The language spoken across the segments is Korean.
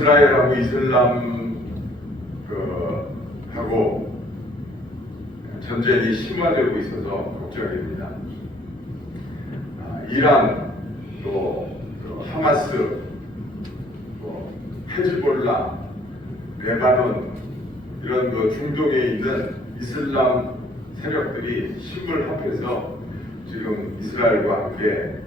이스라엘하고 이슬람 하고 전쟁이 심화되고 있어서 걱정입니다. 이란, 또 하마스, 또 헤즈볼라, 레바논 이런 중동에 있는 이슬람 세력들이 힘을 합해서 지금 이스라엘과 함께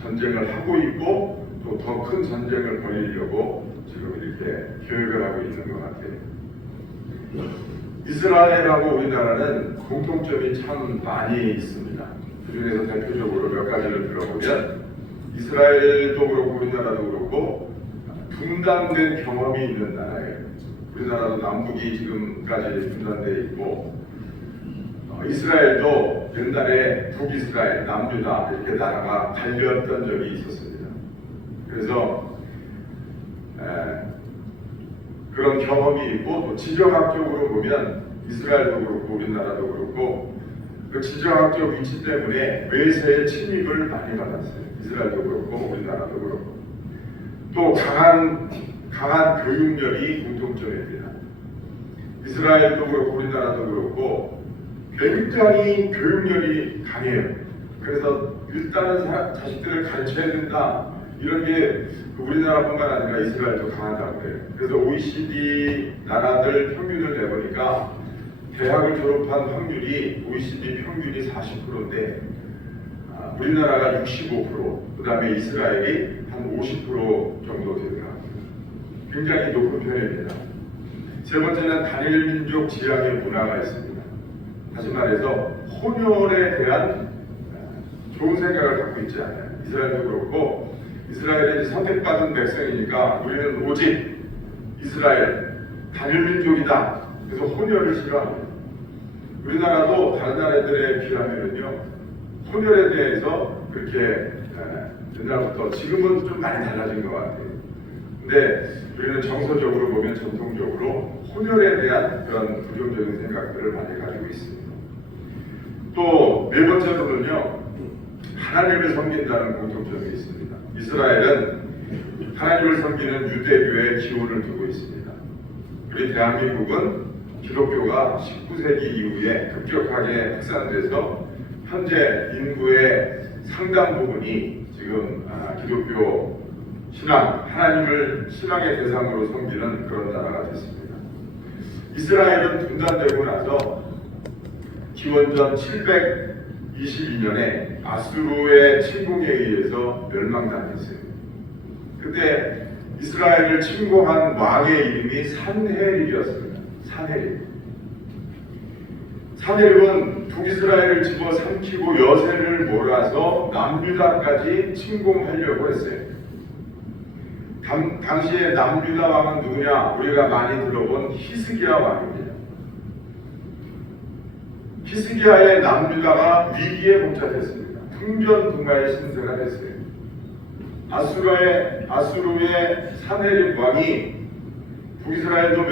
전쟁을 하고 있고 또 더 큰 전쟁을 벌이려고 지금 이렇게 계획을 하고 있는 것 같아요. 이스라엘하고 우리나라는 공통점이 참 많이 있습니다. 그중에서 대표적으로 몇 가지를 들어보면 이스라엘도 그렇고 우리나라도 그렇고 분단된 경험이 있는 나라예요. 우리나라도 남북이 지금까지 분단되어 있고 이스라엘도 옛날에 북이스라엘, 남유다 이렇게 나라가 갈렸던 적이 있었습니다. 그래서 그런 경험이 있고 또 지정학적으로 보면 이스라엘도 그렇고 우리나라도 그렇고 그 지정학적 위치 때문에 외세의 침입을 많이 받았어요. 이스라엘도 그렇고 우리나라도 그렇고 또 강한 교육열이 공통점입니다. 이스라엘도 그렇고 우리나라도 그렇고 굉장히 교육열이 강해요. 그래서 일단은 자식들을 가르쳐야 된다 이런 게 우리나라뿐만 아니라 이스라엘도 강하다고 해요. 그래서 OECD 나라들 평균을 내보니까 대학을 졸업한 확률이 OECD 평균이 40%인데 우리나라가 65%, 그 다음에 이스라엘이 한 50% 정도 되더라고요. 굉장히 높은 편입니다. 세 번째는 단일 민족 지향의 문화가 있습니다. 다시 말해서 혼혈에 대한 좋은 생각을 갖고 있지 않아요. 이스라엘도 그렇고 이스라엘이 선택받은 백성이니까 우리는 오직 이스라엘 단일 민족이다. 그래서 혼혈을 싫어합니다. 우리나라도 다른 나라들에 비하면요 혼혈에 대해서 그렇게 옛날부터 지금은 좀 많이 달라진 것 같아요. 근데 우리는 정서적으로 보면 전통적으로 혼혈에 대한 그런 부정적인 생각들을 많이 가지고 있습니다. 또 네 번째로는요 하나님을 섬긴다는 공통점이 있습니다. 이스라엘은 하나님을 섬기는 유대교의 기원을 두고 있습니다. 우리 대한민국은 기독교가 19세기 이후에 급격하게 확산돼서 현재 인구의 상당 부분이 지금 기독교 신앙, 하나님을 신앙의 대상으로 섬기는 그런 나라가 됐습니다. 이스라엘은 분단되고 나서 기원전 722년에 아수르의 침공에 의해서 멸망당했어요. 그때 이스라엘을 침공한 왕의 이름이 산헤립이었습니다. 산헤립은 북이스라엘을 집어삼키고 여세를 몰아서 남유다까지 침공하려고 했어요. 당시에 남유다 왕은 누구냐? 우리가 많이 들어본 히스기야 왕입니다. 히스기야의 남유다가 위기에 봉착했습니다. 풍전등화의 신세가 됐어요. 아수르의 산헤립 왕이 북이스라엘도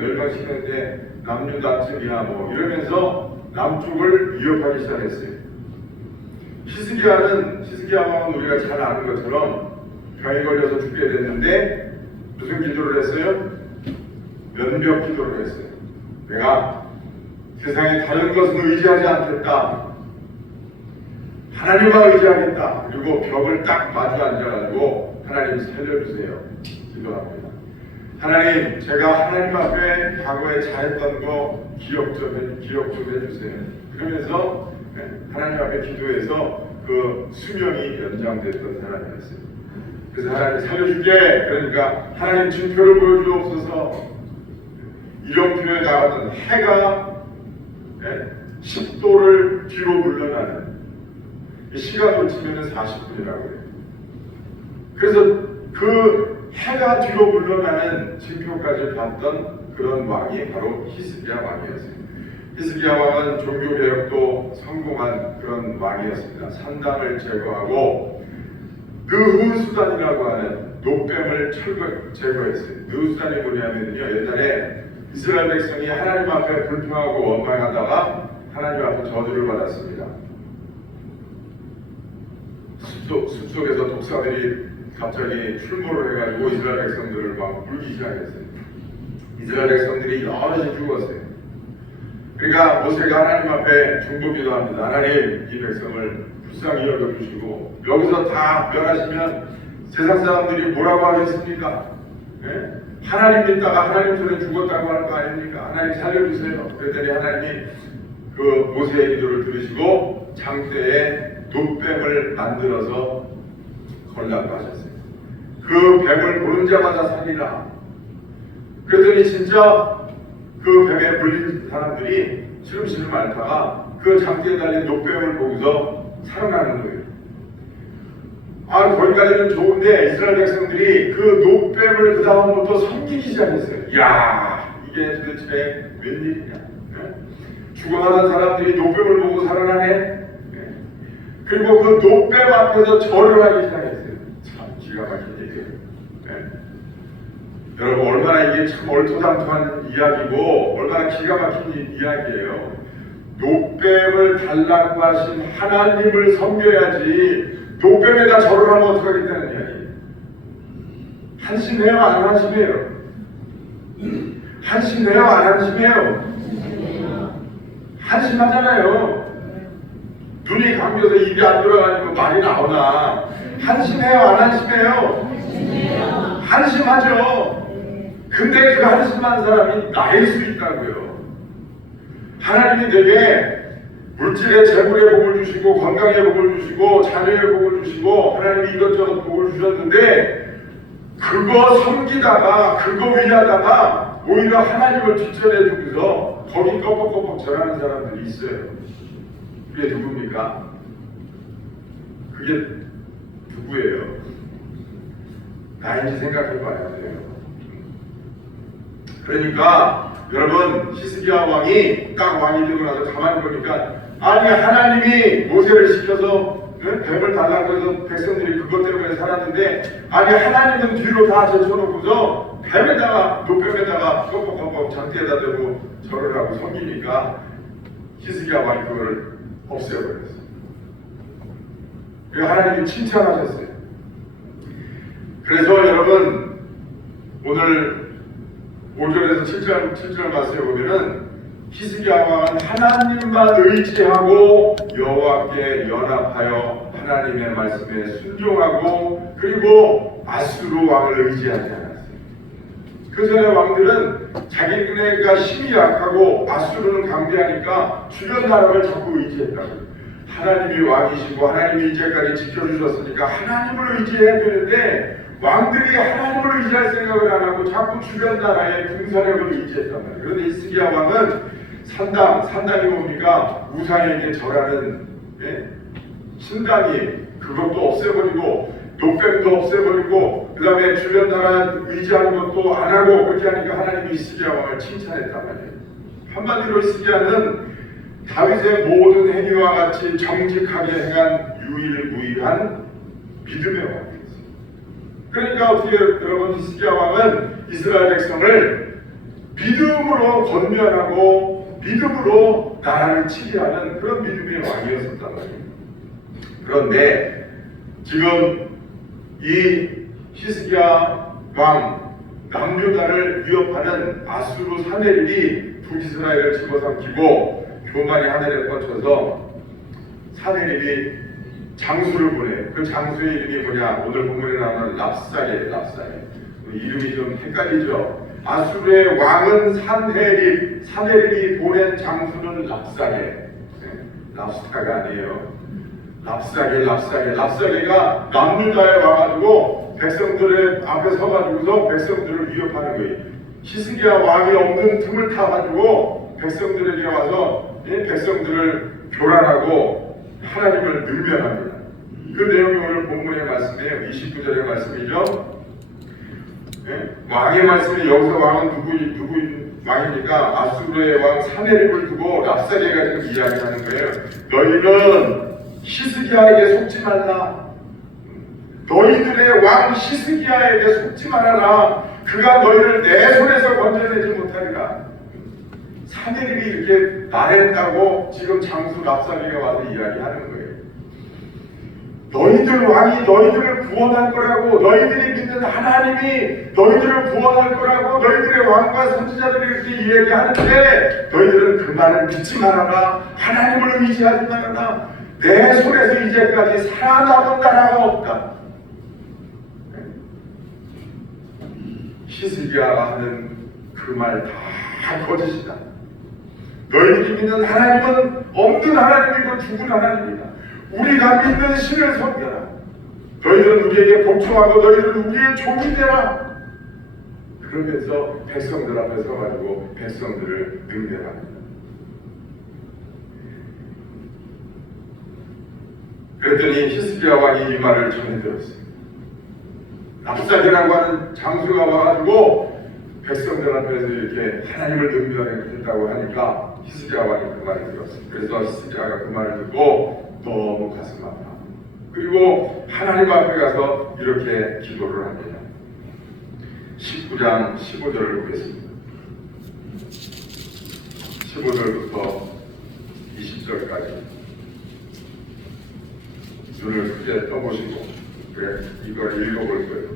멸망시키는데 남유다쯤이야 이러면서 남쪽을 위협하기 시작했어요. 히스기야 왕은 우리가 잘 아는 것처럼 병에 걸려서 죽게 됐는데 무슨 기도를 했어요? 면벽 기도를 했어요. 내가 세상에 다른 것은 의지하지 않겠다. 하나님만 의지하겠다. 그리고 벽을 딱 마주 앉아가지고 하나님 살려주세요. 기도합니다. 하나님, 제가 하나님 앞에 과거에 잘했던 거 기억 좀 해주세요. 그러면서 하나님 앞에 기도해서 그 수명이 연장됐던 사람이었어요. 그래서 하나님 살려줄게. 그러니까 하나님 증표를 보여주옵소서. 이령표에 나왔던 해가 10도를 뒤로 물러나는 시간으로 치면 40분이라고 해요. 그래서 그 해가 뒤로 물러나는 징표까지 봤던 그런 왕이 바로 히스기야 왕이었어요. 히스기야 왕은 종교개혁도 성공한 그런 왕이었습니다. 산당을 제거하고 느후수단이라고 하는 노뱀을 제거했어요. 느후수단이 뭐냐면요, 옛날에 이스라엘 백성이 하나님 앞에 불평하고 원망하다가 하나님 앞에 저주를 받았습니다. 숲속에서 독사들이 갑자기 출몰을 해가지고 이스라엘 백성들을 막 물기 시작했어요. 이스라엘 백성들이 여럿이 죽었어요. 그러니까 모세가 하나님 앞에 중보기도 합니다. 하나님, 이 백성을 불쌍히 여겨주시고 여기서 다 멸하시면 세상 사람들이 뭐라고 하겠습니까? 예? 하나님 믿다가 하나님 손에 죽었다고 할 거 아닙니까? 하나님 살려주세요. 그랬더니 하나님이 그 모세의 기도를 들으시고 장대에 놋뱀을 만들어서 걸라고 하셨어요. 그 뱀을 보는 자마다 살리라. 그랬더니 진짜 그 뱀에 물린 사람들이 시름시름 앓다가 그 장대에 달린 놋뱀을 보고서 살아나는 거예요. 아, 거기까지는 좋은데 이스라엘 백성들이 그 놋뱀을 그 다음부터 섬기기 시작했어요. 이야, 이게 도대체 웬일이냐. 죽어가는 사람들이 놋뱀을 보고 살아나네. 그리고 그 놋뱀 앞에서 절을 하기 시작했어요. 참 기가 막힌 얘기예요. 여러분, 얼마나 이게 참 얼토당토한 이야기고 얼마나 기가 막힌 이야기예요. 놋뱀을 달라고 하신 하나님을 섬겨야지 놋뱀에다 절을 하면 어떡하겠다는 이야기. 한심해요, 안 한심해요? 한심해요, 안 한심해요? 한심하잖아요. 눈이 감겨서 입이 안 돌아가니까 말이 나오나. 한심해요, 안 한심해요? 한심하죠. 근데 그 한심한 사람이 나일 수 있다고요. 하나님이 내게 물질의 재물의 복을 주시고 건강의 복을 주시고 자녀의 복을 주시고 하나님이 이것저것 복을 주셨는데 그거 섬기다가 그거 위하다가 오히려 하나님을 뒷전에 두고서 거기 껌뻑껌뻑 절하는 사람들이 있어요. 그게 누굽니까? 그게 누구예요? 나인지 생각해 봐야 돼요. 그러니까 여러분, 히스기야 왕이 딱 왕이 되고 나서 가만히 보니까 아니, 하나님이 모세를 시켜서 뱀을 달라고 해서 백성들이 그것 때문에 살았는데 아니, 하나님은 뒤로 다 제쳐놓고서 뱀에다가 놋뱀에다가 껌뻑껌뻑 장대에다 대고 절을 하고 섬기니까 히스기야 왕이 그거를 없애버렸어요. 그래서 하나님이 칭찬하셨어요. 그래서 여러분, 오늘 5절에서 7절 말씀에 보면은 히스기야 왕은 하나님만 의지하고 여호와께 연합하여 하나님의 말씀에 순종하고 그리고 아수르 왕을 의지하지 않았어요. 그 전에 왕들은 자기네가 힘이 약하고 아수르는 강대하니까 주변 나라를 자꾸 의지했다고요. 하나님이 왕이시고 하나님이 이제까지 지켜주셨으니까 하나님을 의지해야 되는데 왕들이 하나님을 의지할 생각을 안 하고 자꾸 주변 나라의 군사력을 의지했단 말이에요. 그런데 히스기야 왕은 산당이 뭡니까? 우상에게 절하는 신당이 그것도 없애버리고 놋뱀도 없애버리고 그 다음에 주변 나라 의지하는 것도 안 하고 그렇게 하니까 하나님이 히스기야 왕을 칭찬했단 말이에요. 한마디로 히스기야는 다윗의 모든 행위와 같이 정직하게 행한 유일무이한 믿음의 왕이었어요. 그러니까 어떻게 여러분, 히스기야 왕은 이스라엘 백성을 믿음으로 권면하고 믿음으로 나라를 치리하는 그런 믿음의 왕이었었단 말이에요. 그런데 지금 이 히스기야 왕 남유다를 위협하는 아수르 사네립이 북이스라엘을 집어삼키고 교만이 하늘에 뻗쳐서 사네립이 장수를 보내. 그 장수의 이름이 뭐냐? 오늘 본문에 나오는 랍사게. 이름이 좀 헷갈리죠? 아수르의 왕은 사네립이 보낸 장수는 랍사게. 랍스타가 아니에요. 랍사게가 남유다에 와가지고 백성들의 앞에 서가지고서 백성들을 위협하는 거예요. 히스기야 왕이 없는 틈을 타가지고 백성들에게 와서 백성들을 교란하고 하나님을 능멸합니다. 그 내용이 오늘 본문의 말씀이에요. 29절의 말씀이죠. 왕의 말씀이 여기서 왕은 누구 왕이니까 아수르의 왕 사네립을 두고 랍사게가 지금 이야기하는 거예요. 너희는 히스기야에게 속지 말라. 너희들의 왕 히스기야에게 속지 말아라. 그가 너희를 내 손에서 건져내지 못하리라. 사네립이 이렇게 말했다고 지금 장수 랍사게가 와서 이야기하는 거예요. 너희들 왕이 너희들을 구원할 거라고, 너희들이 믿는 하나님이 너희들을 구원할 거라고 너희들의 왕과 선지자들이 이렇게 이야기하는데 너희들은 그 말을 믿지 말아라. 하나님을 의지하지 말아라. 내 손에서 이제까지 살아남은 나라가 없다. 히스기야가 하는 그 말 다 거짓이다. 너희들이 믿는 하나님은 없는 하나님이고 죽은 하나님이다. 우리가 믿는 신을 섬겨라. 너희들은 우리에게 복종하고 너희들은 우리의 종이 되라. 그러면서 백성들 앞에 서가지고 백성들을 능멸합니다. 그랬더니 히스기야 왕이 이 말을 전해 들었어요. 랍사게라고 하는 장수가 와가지고 백성들 앞에서 이렇게 하나님을 능멸했다고 하니까 히스기야 왕이 그 말을 들었어요. 그래서 히스기야가 그 말을 듣고 너무 가슴 아파. 그리고 하나님 앞에 가서 이렇게 기도를 합니다. 19장 15절을 보겠습니다. 15절부터 20절까지 눈을 크게 떠보시고 이걸 읽어볼 거예요.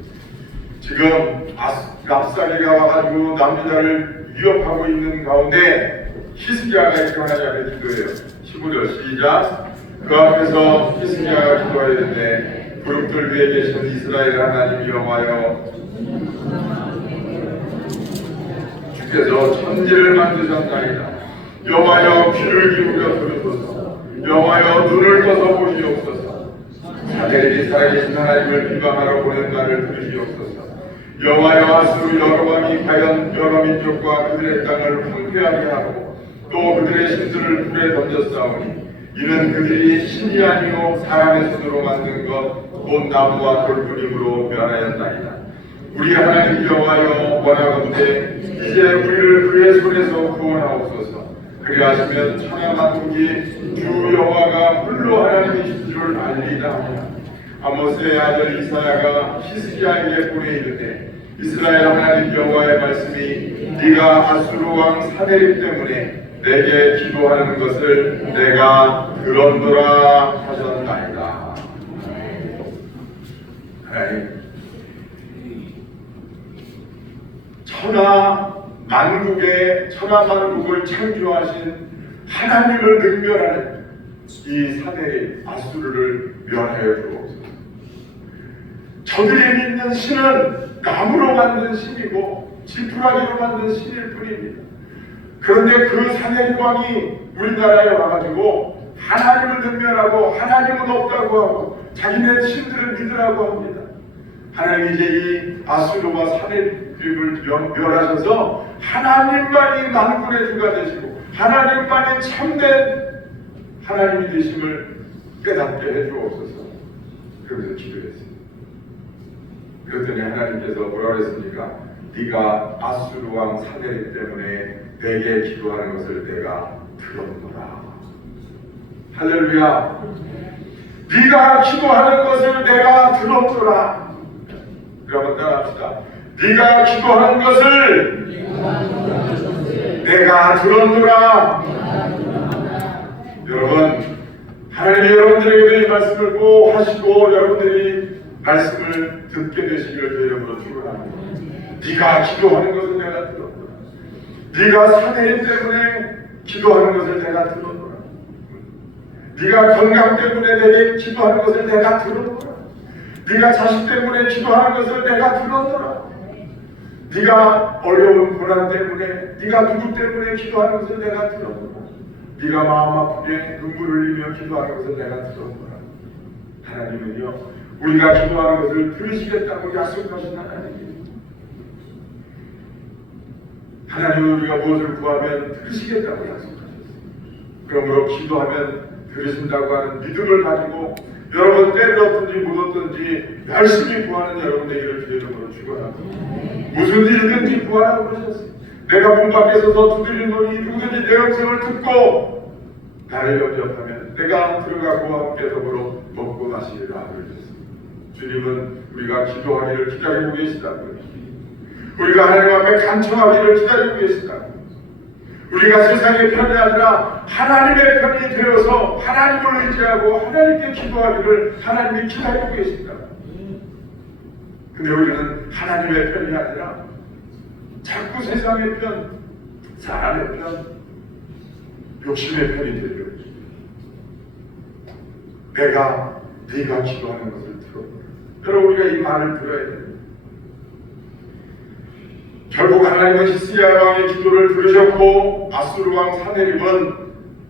지금 랍사게가 와가지고 남유다를 위협하고 있는 가운데 히스기야가 이렇게 하나님 앞에 기도해요. 15절 시작. 그 앞에서 히스기야가 기도하였는데 부름들 위에 계신 이스라엘 하나님 여호와여, 주께서 천지를 만드셨나이다. 여호와여, 귀를 기울여 들으소서. 여호와여, 눈을 떠서 보시옵소서. 사내들이 살아계신 하나님을 비방하러 보낸 말을 들으시옵소서. 여호와여, 아수르 여로밤이 과연 여러 민족과 그들의 땅을 황폐하게 하고 또 그들의 신들을 불에 던졌사오니 이는 그들이 신이 아니요 사람의 손으로 만든 것 곧 나무와 돌뿌림으로 멸하였나이다. 우리 하나님 여호와여, 원하건대 이제 우리를 그의 손에서 구원하옵소서. 그리하시면 천하만국이 주 여호와가 홀로 하나님이신 줄 알리다 하며 아모스의 아들 이사야가 히스기야에게 보내이르되 이스라엘 하나님 여호와의 말씀이 네가 아수르 왕 사네립 때문에 내게 기도하는 것을 내가 들었노라 하셨나이다. 하나님, 천하만국을 창조하신 하나님을 능멸하는 이 사내립 아수르를 멸하여 주옵소서. 저들이 믿는 신은 나무로 만든 신이고 지푸라기로 만든 신일 뿐입니다. 그런데 그 사내립 왕이 우리나라에 와가지고 하나님을 능멸하고 하나님은 없다고 하고 자기네 신들을 믿으라고 합니다. 하나님이 이제 이 아수르와 사내립을 멸하셔서 하나님만이 만군의 주가 되시고 하나님만이 참된 하나님이 되심을 깨닫게 해주옵소서. 그러면서 기도했습니다. 그랬더니 하나님께서 뭐라고 했습니까? 네가 아수르 왕 사내립 때문에 내게 기도하는 것을 내가 들었노라. 할렐루야. 네가 기도하는 것을 내가 들었노라. 그러면 따라합시다. 네가 기도하는 것을 내가 들었노라. 여러분, 하나님이 여러분들에게도 이 말씀을 꼭 하시고 여러분들이 말씀을 듣게 되시기를 주님으로 축원합니다. 네가 기도하는 것을 내가 들었노라. 네가 사내립 때문에 기도하는 것을 내가 들었노라. 네가 건강 때문에 내게 기도하는 것을 내가 들었노라. 네가 자식 때문에 기도하는 것을 내가 들었노라. 네가 어려운 고난 때문에, 네가 누구 때문에 기도하는 것을 내가 들었노라. 네가 마음 아프게 눈물을 흘리며 기도하는 것을 내가 들었노라. 하나님은요, 우리가 기도하는 것을 들으시겠다고 약속하신 하나님이에요. 하나님은 우리가 무엇을 구하면 들으시겠다고 약속하셨어요. 그러므로 기도하면 들으신다고 하는 믿음을 가지고 여러분 때를 얻든지 못 얻든지 열심히 구하는 여러분 되기를 주의 이름으로 축원합니다. 무슨 일이든지 구하라고 그러셨어요. 내가 문 밖에 서서 두드리노니 누구든지 내 음성을 듣고 나를 영접하면 내가 들어가 그와 함께 더불어 먹고 마시리라 그러셨습니다. 주님은 우리가 기도하기를 기다리고 계시다고요. 우리가 하나님 앞에 간청하기를 기다리고 계시다고요. 우리가 세상의 편이 아니라 하나님의 편이 되어서 하나님을 의지하고 하나님께 기도하기를 하나님이 기다리고 계십니다. 근데 우리는 하나님의 편이 아니라 자꾸 세상의 편, 사람의 편, 욕심의 편이 되려. 네가 기도하는 것을 들어. 여러분, 우리가 이 말을 들어야 됩니다. 결국 하나님은 히스기야 왕의 기도를 들으셨고 아수르 왕 사네립은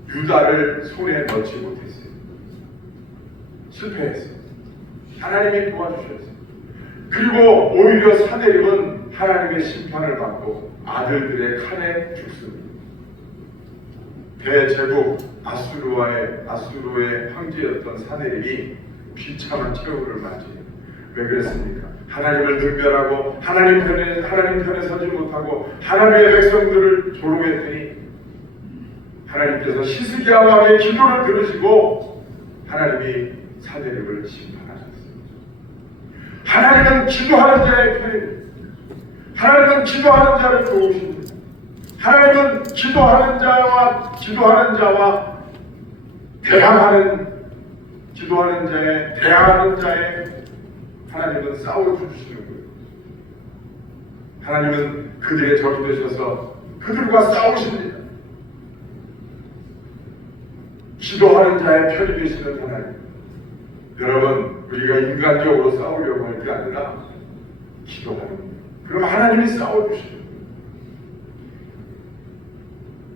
유다를 손에 넣지 못했어요. 실패했어요. 하나님이 도와주셨어요. 그리고 오히려 사네립은 하나님의 심판을 받고 아들들의 칼에 죽습니다. 대제국 아수르의 황제였던 사네립이 비참한 최후를 맞이해요. 왜 그랬습니까? 하나님을 능멸하고 하나님 편에 서지 못하고 하나님의 백성들을 조롱했더니 하나님께서 히스기야 왕의 기도를 들으시고 하나님이 사네립을 심판하셨습니다. 하나님은 기도하는 자의 편입니다. 하나님은 기도하는 자를 도우십니다. 하나님은 기도하는 자와 대항하는 자의 하나님은 싸워주시는 거예요. 하나님은 그들의 적이 되셔서 그들과 싸우십니다. 기도하는 자의 편이 되시는 하나님. 여러분, 우리가 인간적으로 싸우려고 할 게 아니라 기도하는 거예요. 그럼 하나님이 싸워주시는 거예요.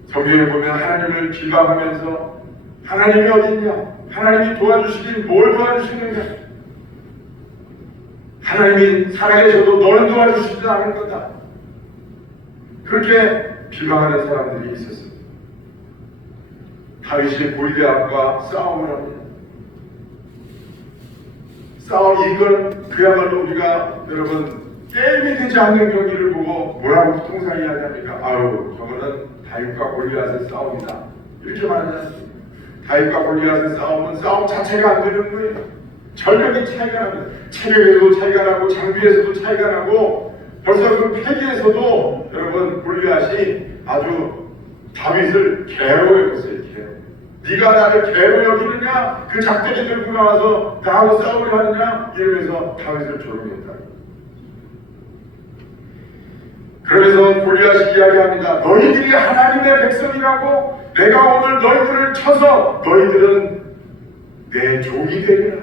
성경에 보면 하나님을 비방하면서 하나님이 어딨냐? 하나님이 도와주시긴 뭘 도와주시는가? 하나님이 살아계셔도 너는 도와주시지 않을 거다. 그렇게 비방하는 사람들이 있었습니다. 다윗이 골리앗과 싸움을 합니다. 이건 그야말로 우리가 여러분 게임이 되지 않는 경기를 보고 뭐라고 통상 이야기합니까? 아유, 저거는 다윗과 골리앗의 싸움이다. 이렇게 말하지 않습니까? 다윗과 골리앗의 싸움은 싸움 자체가 안 되는 거예요. 전력이 차이가 납니다. 체력에서도 차이가 나고 장비에서도 차이가 나고 벌써 그 패기에서도 여러분 골리앗이 아주 다윗을 개로 여겼어요. 개로. 네가 나를 개로 여기느냐? 그 작대기 들고 나와서 나하고 싸우려 하느냐? 이러면서 다윗을 조롱했다. 그러면서 골리앗이 이야기합니다. 너희들이 하나님의 백성이라고 내가 오늘 너희들을 쳐서 너희들은 내 종이 되리라.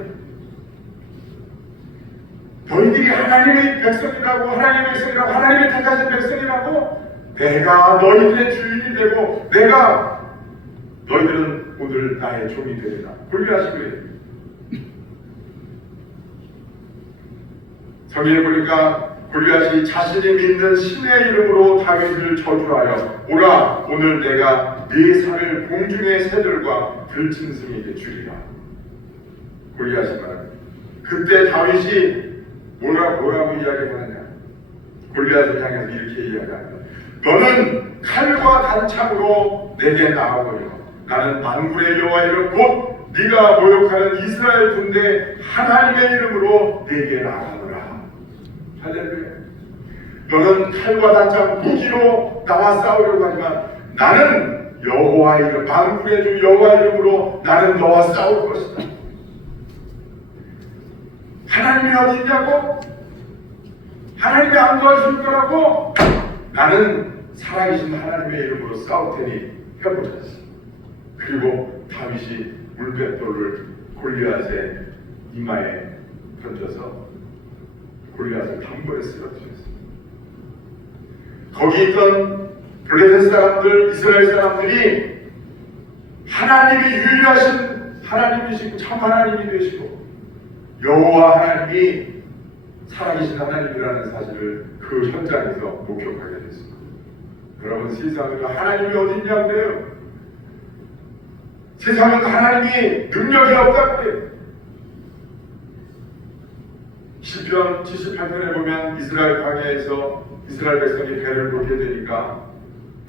너희들이 하나님의 백성이라고 하나님의 택하신 백성이라고 내가 너희들의 주인이 되고 너희들은 오늘 나의 종이 되리라. 골리앗이 그래요. 성경에 보니까 골리앗이 자신이 믿는 신의 이름으로 다윗을 저주하여 오라, 오늘 내가 네 살을 공중의 새들과 들짐승에게 주리라. 골리앗이 말합니다. 그때 다윗이 뭐라고 이야기하느냐? 골리앗을 향해서 이렇게 이야기합니다. 너는 칼과 단창으로 내게 나아오려. 나는 만군의 여호와 이름 곧 네가 모욕하는 이스라엘 군대 하나님의 이름으로 내게 나아오라. 할렐루야. 너는 칼과 단창 무기로 나와 싸우려고 하지만 나는 여호와 이름, 만군의 주 여호와 이름으로 나는 너와 싸울 것이다. 하나님이 어디 있냐고? 하나님이 안 도와줄 거라고? 나는 살아계신 하나님의 이름으로 싸울 테니 해보자. 그리고 다윗이 물맷돌을 골리앗의 이마에 던져서 골리앗을 단번에 쓰러뜨렸습니다. 거기 있던 블레셋 사람들, 이스라엘 사람들이 하나님이 유일하신 하나님이시고 참 하나님이 되시고 여호와 하나님이 살아계신 하나님이라는 사실을 그 현장에서 목격하게 됐습니다. 여러분, 세상에 하나님이 어딨냐고 그래요. 세상은 하나님이 능력이 없다고 그래요. 시편 78편에 보면 이스라엘 광야에서 이스라엘 백성이 배를 불게 되니까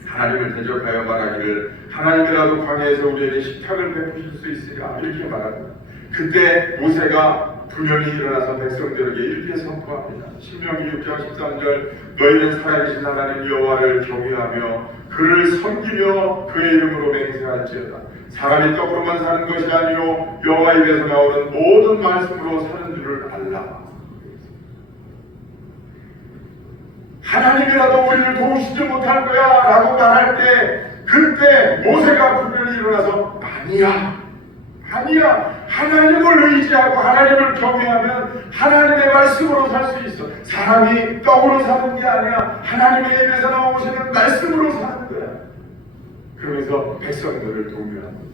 하나님을 대적하여 말하기를 하나님이라도 광야에서 우리에게 식탁을 베푸실 수 있으리라 이렇게 말합니다. 그때 모세가 분연히 일어나서 백성들에게 이렇게 선포합니다. 신명기 6장 13절 너희는 살아계신 하나님 여호와를 경외하며 그를 섬기며 그의 이름으로 맹세할지어다. 사람이 떡으로만 사는 것이 아니요 여호와 입에서 나오는 모든 말씀으로 사는 줄을 알라. 하나님이라도 우리를 도우시지 못할 거야 라고 말할 때 그때 모세가 분명히 일어나서 아니야 하나님을 의지하고 하나님을 경외하면 하나님의 말씀으로 살 수 있어. 사람이 떡으로 사는 게 아니야. 하나님의 입에서 나오시는 말씀으로 사는 거야. 그러면서 백성들을 독려합니다.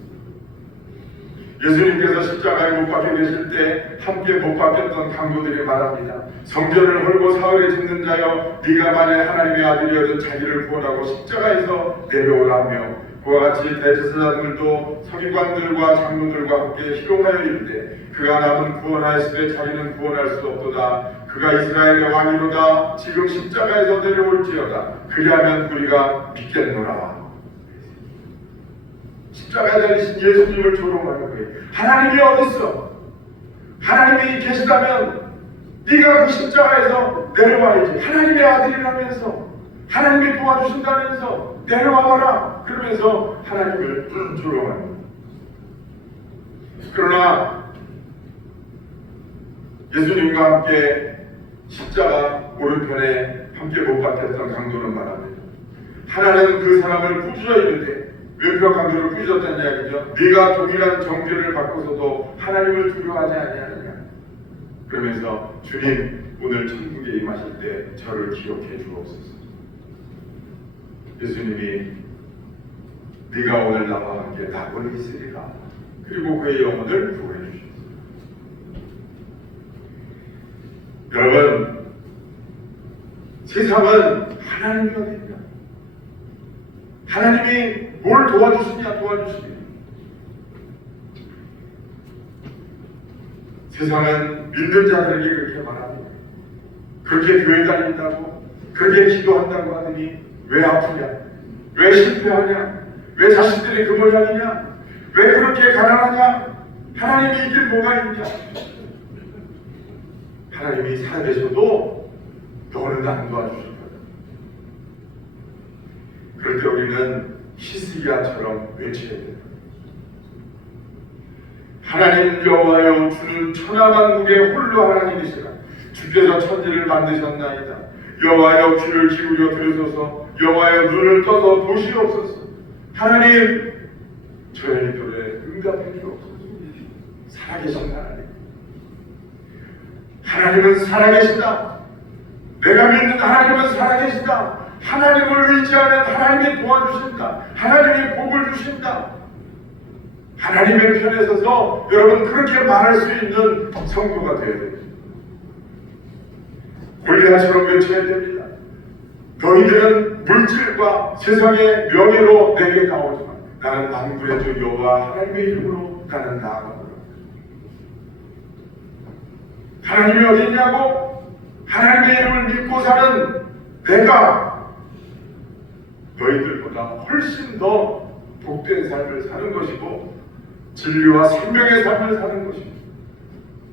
예수님께서 십자가에 못 박혀 계실 때 함께 못 박혔던 강도들이 말합니다. 성전을 헐고 사흘에 짓는 자여, 네가 만일 하나님의 아들이어든 자기를 구원하고 십자가에서 내려오라 하며, 그와 같이 대제사장들도 서기관들과 장로들과 함께 희롱하여 이르되, 그가 남은 구원하였으되 자기는 구원할 수 없도다. 그가 이스라엘의 왕이로다. 지금 십자가에서 내려올지어다. 그리하면 우리가 믿겠노라. 십자가에 달리신 예수님을 조롱하는 거예요. 하나님이 어딨어? 하나님이 계시다면 네가 그 십자가에서 내려와야지. 하나님의 아들이라면서, 하나님이 도와주신다면서 내려와봐라. 그러면서 하나님을 조롱하는 거예요. 그러나 예수님과 함께 십자가 오른편에 함께 못 박혔던 강도는 말합니다. 하나는 그 사람을 꾸짖어 이르되, 왼편 강도를 꾸짖었다는 이야기죠. 네가 동일한 정죄를 받고서도 하나님을 두려워하지 아니하느냐. 그러면서 주님, 오늘 천국에 임하실 때 저를 기억해 주옵소서. 예수님이 네가 오늘 나와 함께 낙원에 있으리라. 그리고 그의 영혼을 구해 주십시오. 여러분, 세상은 하나님이 어디입니까? 하나님이 뭘 도와주시냐, 도와주시냐. 세상은 믿는 자들에게 그렇게 말합니다. 그렇게 교회 다닌다고, 그렇게 기도한다고 하더니 왜 아프냐? 왜 실패하냐? 왜 자식들이 그 모양이냐? 왜 그렇게 가난하냐? 하나님이 이길 뭐가 있냐? 하나님이 살아계셔도 너는 안 도와주실 거다. 그럴 때 우리는 히스기야처럼 외쳐야 됩니다. 하나님 여호와여, 주는 천하만국의 홀로 하나님이시라. 주께서 천지를 만드셨나이다. 여호와여, 귀를 기울여 들으소서. 여호와여, 눈을 떠서 보시옵소서. 하나님, 저의 기도에 응답해 주옵소서. 살아계신 하나님, 하나님은 살아계신다. 내가 믿는 하나님은 살아계신다. 하나님을 의지하면 하나님이 도와주신다. 하나님이 복을 주신다. 하나님의 편에 서서 여러분 그렇게 말할 수 있는 성도가 되어야 됩니다. 골리앗처럼 외쳐야 됩니다. 너희들은 물질과 세상의 명예로 내게 나오지만 나는 만군의 주 여호와 하나님의 이름으로 나는 나아가노라. 하나님이 어디 있냐고? 하나님의 이름을 믿고 사는 내가 너희들보다 훨씬 더 복된 삶을 사는 것이고 진리와 생명의 삶을 사는 것이고,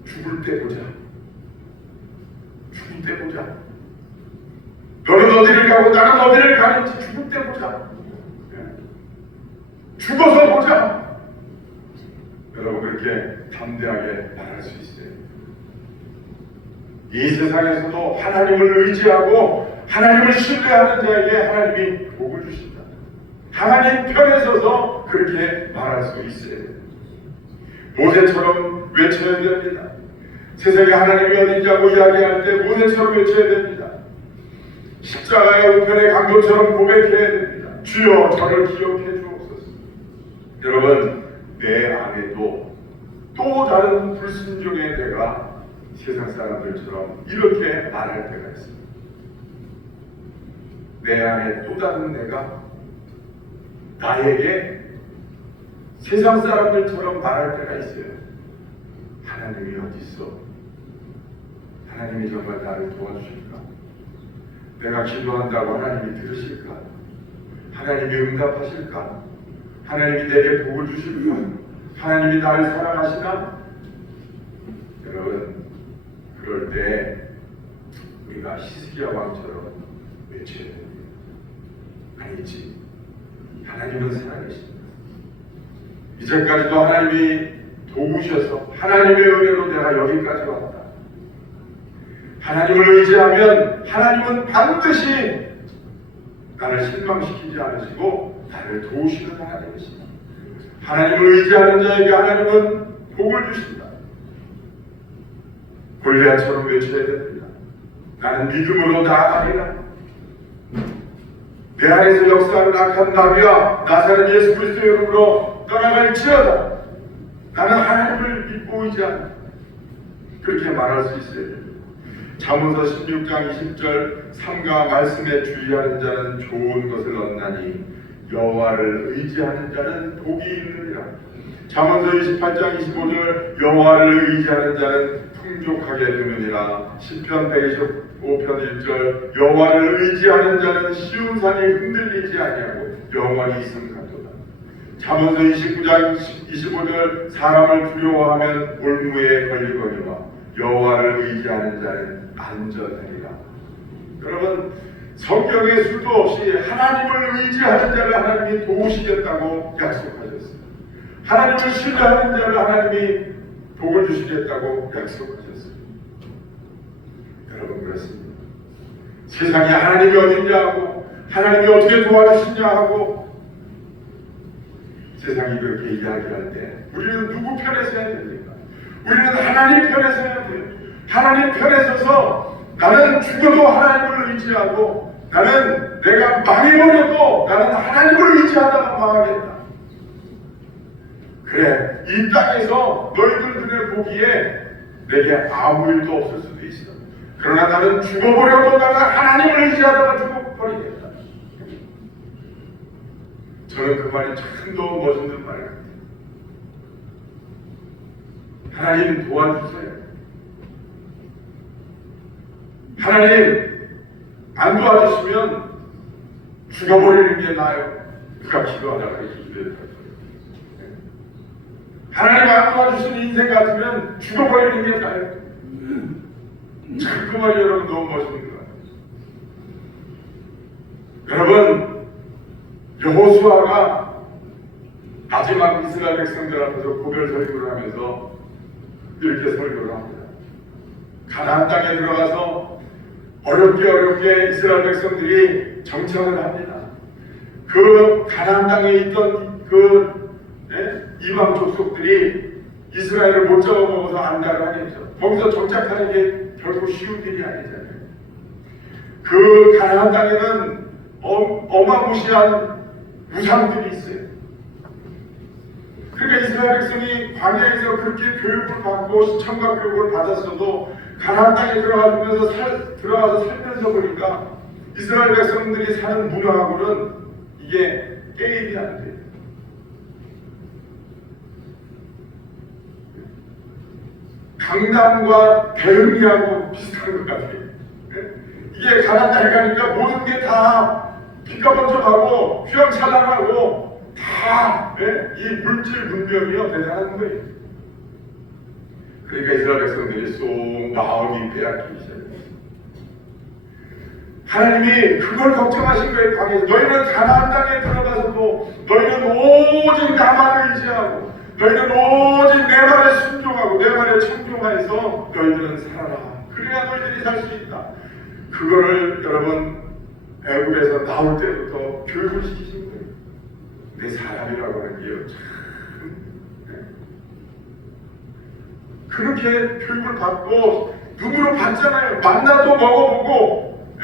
죽을 때 보자. 죽을 때 보자. 너는 어디를 가고 나는 어디를 가는지 죽을 때 보자. 죽어서 보자. 여러분 그렇게 담대하게 말할 수 있어요. 이 세상에서도 하나님을 의지하고 하나님을 신뢰하는 자에게 하나님이 복을 주신다. 하나님 편에 서서 그렇게 말할 수 있어요. 모세처럼 외쳐야 됩니다. 세상에 하나님이 어딘지하고 이야기할 때 모세처럼 외쳐야 됩니다. 십자가의 우편의 강도처럼 고백해야 됩니다. 주여, 저를 기억해 주옵소서. 여러분, 내 안에도 또 다른 불순종의 내가 세상 사람들처럼 이렇게 말할 때가 있습니다. 내 안에 또 다른 내가 나에게 세상 사람들처럼 말할 때가 있어요. 하나님이 어디 있어? 하나님이 정말 나를 도와주실까? 내가 기도한다고 하나님이 들으실까? 하나님이 응답하실까? 하나님이 내게 복을 주실까? 하나님이 나를 사랑하시나? 여러분, 그럴 때 우리가 히스기야 왕처럼 외쳐야 됩니다. 아니지, 하나님은 살아계십니다. 이제까지도 하나님이 도우셔서 하나님의 은혜로 내가 여기까지 왔다. 하나님을 의지하면 하나님은 반드시 나를 실망시키지 않으시고 나를 도우시는 하나님이십니다. 하나님을 의지하는 자에게 하나님은 복을 주십니다. 골리앗처럼 외쳐야 됩니다. 나는 믿음으로 나아가리라. 내 안에서 역사하는 악한 나비와 나사렛 예수 그리스도의 이름으로 떠나갈지어다. 나는 하나님을 믿고 의지한다. 그렇게 말할 수 있어야 됩니다. 잠언서 16장 20절 삼가 말씀에 주의하는 자는 좋은 것을 얻나니 여호와를 의지하는 자는 복이 있느니라. 잠언서 28장 25절 여호와를 의지하는 자는 풍족하게 되느니라. 시편 125편 1절 여호와를 의지하는 자는 시온 산이 흔들리지 아니하고 영원히 있음같도다. 잠언서 29장 25절 사람을 두려워하면 올무에 걸리거니와 여호와를 의지하는 자는 안전하리라. 여러분, 성경에 수도 없이 하나님을 의지하는 자를 하나님이 도우시겠다고 약속하셨습니다. 하나님을 신뢰하는 자를 하나님이 복을 주시겠다고 약속하셨습니다. 여러분, 그렇습니다. 세상에 하나님이 어딨냐 하고 하나님이 어떻게 도와주시냐 하고 세상이 그렇게 이야기할 때 우리는 누구 편에 서야 됩니까? 우리는 하나님 편에 서야 돼요. 하나님 편에 서서 나는 죽어도 하나님을 의지하고 나는 내가 망해버려도 나는 하나님을 의지하다가 망하겠다. 그래, 이 땅에서 너희들 눈에 보기에 내게 아무 일도 없을 수도 있어. 그러나 나는 죽어버려도 나는 하나님을 의지하다가 죽어버리겠다. 저는 그 말이 참 너무 멋있는 말 같아요. 하나님 도와주세요. 하나님 안 도와주시면 죽어버리는 게 나아요. 누가 기도하다가 이렇게 기도했다. 하나님 안 도와주시는 인생 같으면 죽어버리는 게 나아요. 참 그 말이 여러분 너무 멋있는 것 같아요. 여러분, 여호수아가 마지막 이스라엘 백성들 앞에서 고별 설교를 하면서 이렇게 설교를 합니다. 가나안 땅에 들어가서 어렵게 이스라엘 백성들이 정착을 합니다. 그 가나안 땅에 있던 이방 족속들이 이스라엘을 못 잡아먹어서 안달을 하겠죠. 거기서 정착하는 게 결국 쉬운 일이 아니잖아요. 그 가나안 땅에는 어마무시한 우상들이 있어요. 그러니까 이스라엘 백성이 광야에서 그렇게 교육을 받고 청각 교육을 받았어도 가나안 땅에 들어가서 살면서 보니까 이스라엘 백성들이 사는 문화하고는 이게 게임이 안 돼요. 강남과 대흥리하고 비슷한 것 같아요. 이게 가나안 땅에 가니까 모든 게 다 빛가번쩍하고 휘황찬란하고 다 이 물질 문명이요 대단한 거예요. 그러니까 이스라엘 백성들이 쏙 마음이 빼앗기기 시작했어요. 하나님이 그걸 걱정하신 거예요. 광야에서 너희는 가나안 땅에 들어가서도 너희는 오직 나만을 의지하고 너희는 오직 내 말에 순종하고 내 말에 청종하여서 너희들은 살아라. 그래야 너희들이 살 수 있다. 그거를 여러분 애굽에서 나올 때부터 교육을 시키신 거예요. 내 사람이라고 하는 게요 참 그렇게 교육을 받고 눈으로 봤잖아요. 만나도 먹어보고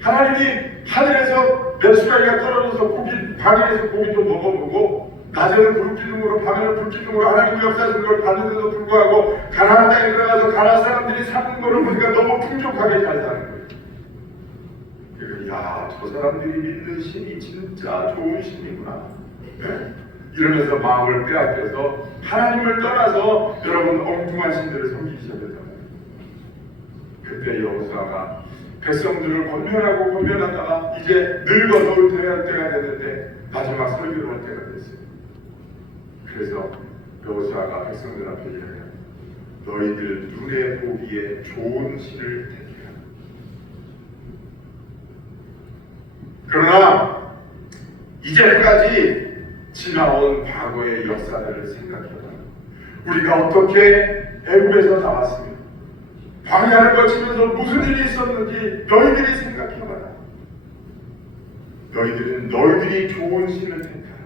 하나님이 하늘에서 메추라기가 떨어져서 광야에서 고기도 먹어보고 낮에는 불기둥으로 밤에는 불기둥으로 하나님의 역사하시는 걸 봤는데도 불구하고 가나안 땅에 들어가서 가나안 사람들이 사는 거를 보니까 너무 풍족하게 잘 사는 거예요. 야, 저 사람들이 믿는 신이 진짜 좋은 신이구나. 이러면서 마음을 빼앗겨서 하나님을 떠나서 여러분 엉뚱한 신들을 섬기기 시작했잖아요. 그때 여호수아가 백성들을 권면하다가 이제 늙어서 은퇴할 때가 됐는데 마지막 설교를 할 때가 됐어요. 그래서 여호수아가 백성들 앞에 이르되 너희들 눈에 보기에 좋은 신을 택해라. 그러나 이제까지 지나온 과거의 역사들을 생각해봐. 우리가 어떻게 애굽에서 나왔으며 광야를 거치면서 무슨 일이 있었는지 너희들이 생각해봐라. 너희들은 너희들이 좋은 신을 택하라.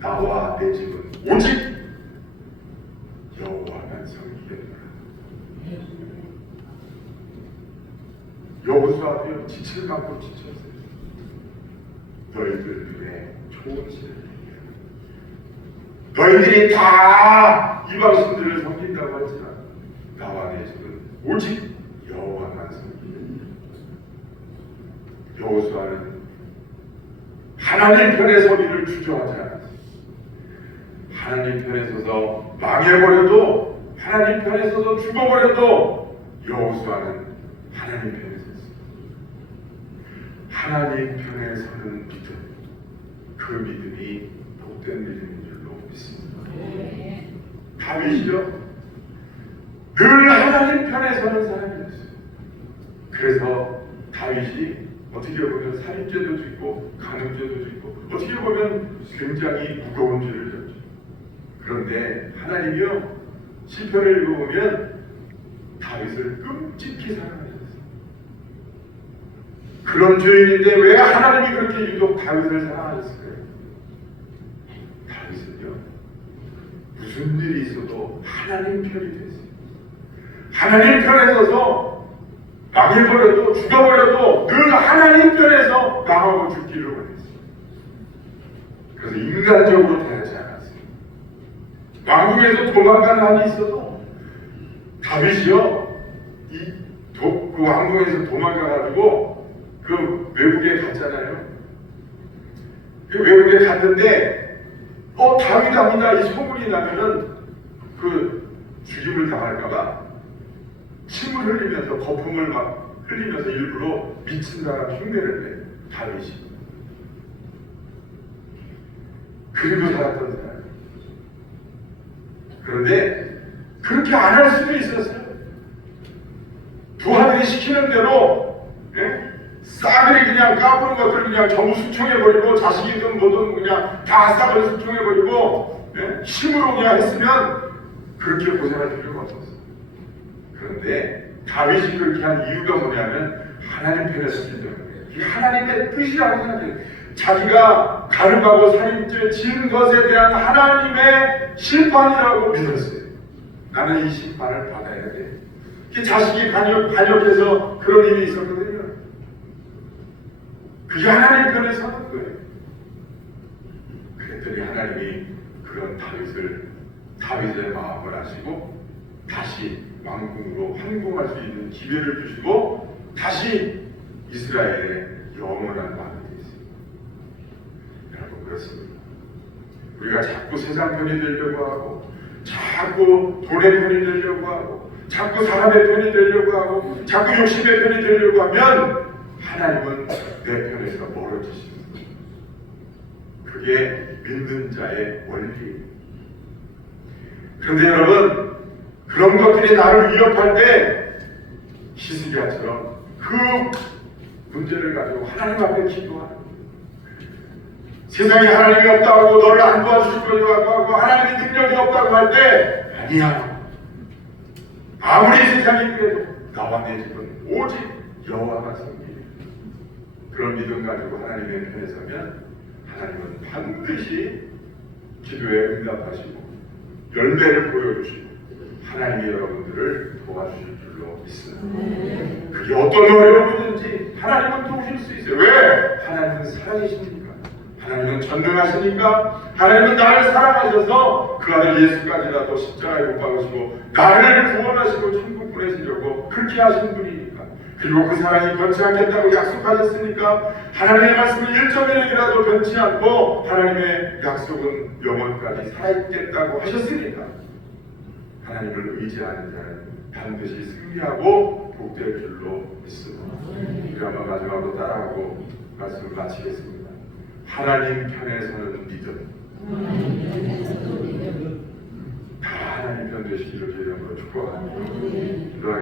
나와 내 집은 오직 여호와만 섬기겠노라. 여호수아도 지체를 갖고 지쳤어요. 너희들 눈에 좋은 신을 택하라. 너희들이 다 이방 신들을 섬긴다고 하지만 나와 내 집은 오직 여호와만 섬기겠노라. 여호수아는 하나님 편에 서기를 주저하지 않았어요. 하나님 편에 서서 망해버려도, 하나님 편에 서서 죽어버려도 여호수아는 하나님 편에 섰어요. 하나님 편에 서는 믿음, 그 믿음이 복된 믿음인 줄로 믿습니다. 다윗이요, 늘 하나님 편에 서는 사람이었어요. 그래서 다윗이 어떻게 보면 살인죄도 짓고 간음죄도 짓고 어떻게 보면 굉장히 무거운 죄를 졌죠. 그런데 하나님이요, 시편을 읽어보면 다윗을 끔찍히 사랑하셨어요. 그런 죄인인데 왜 하나님이 그렇게 유독 다윗을 사랑하셨을까요? 다윗은요, 무슨 일이 있어도 하나님 편이 됐어요. 하나님 편에 서서 망해버려도 죽어버려도 늘 하나님 편에서 망하고 죽기를 원했어요. 그래서 인간적으로 대하지 않았어요. 왕궁에서 도망가는 한이 있어도 다윗이요, 그 왕궁에서 도망가가지고 그 외국에 갔잖아요. 그 외국에 갔는데 다윗 아니다 이 소문이 나면은 그 죽임을 당할까봐 침을 흘리면서, 거품을 막 흘리면서 일부러 미친 사람 흉내를 내, 다윗이. 그리고 살았던 사람. 그런데 그렇게 안 할 수도 있었어요. 부하들이 시키는 대로, 싸그리 그냥 까부는 것들을 그냥 전부 수청해버리고, 자식이든 뭐든 그냥 다 싸그리 수청해버리고, 힘으로 그냥 했으면 그렇게 고생할 필요가 없었어요. 그런데 다윗이 그렇게 한 이유가 뭐냐면 하나님 편에 섰기 때문에. 이게 하나님의 뜻이라고 생각해요. 자기가 가늠하고 살인죄 지은 것에 대한 하나님의 심판이라고 믿었어요. 나는 이 심판을 받아야 돼. 자식이 반역해서 그런 일이 있었거든요. 그게 하나님 편에 서는 거예요. 그랬더니 하나님이 그런 다윗의 마음을 아시고 다시 왕궁으로 환궁할 수 있는 기회를 주시고 다시 이스라엘의 영원한 왕이 되었습니다. 여러분, 그렇습니다. 우리가 자꾸 세상 편이 되려고 하고, 자꾸 돈의 편이 되려고 하고, 자꾸 사람의 편이 되려고 하고, 자꾸 욕심의 편이 되려고 하면 하나님은 내 편에서 멀어지십니다. 그게 믿는 자의 원리입니다. 그런데 여러분, 그런 것들이 나를 위협할 때 히스기야처럼 그 문제를 가지고 하나님 앞에 기도하는, 세상에 하나님이 없다고, 너를 안 도와주실 거라고 하고 하나님의 능력이 없다고 할 때, 아니야, 아무리 세상이 그래도 나와 내 집은 오직 여호와만 섬기리. 그런 믿음 가지고 하나님의 편에 서면 하나님은 반드시 기도에 응답하시고 열매를 보여주시고 하나님이 여러분들을 도와주실 줄로 믿습니다. 그게 어떤 어려움이든지 하나님은 도우실 수 있어요. 왜? 하나님은 살아계십니까? 하나님은 전능하시니까. 하나님은 나를 사랑하셔서 그 아들 예수까지라도 십자가에 못 박으시고 나를 구원하시고 천국 보내시려고 그렇게 하신 분이니까. 그리고 그 사랑이 변치 않겠다고 약속하셨으니까 하나님의 말씀은 1.1핵이라도 변치 않고 하나님의 약속은 영원까지 살아있겠다고 하셨으니까 하나님을 의지하는 자는 반드시 승리하고 복될 줄로 믿습니다. 우리 한번 마지막으로 따라하고 말씀을 마치겠습니다. 하나님 편에 서는 믿음. 다 하나님 편 되시기를 주의 이름으로 축복합니다.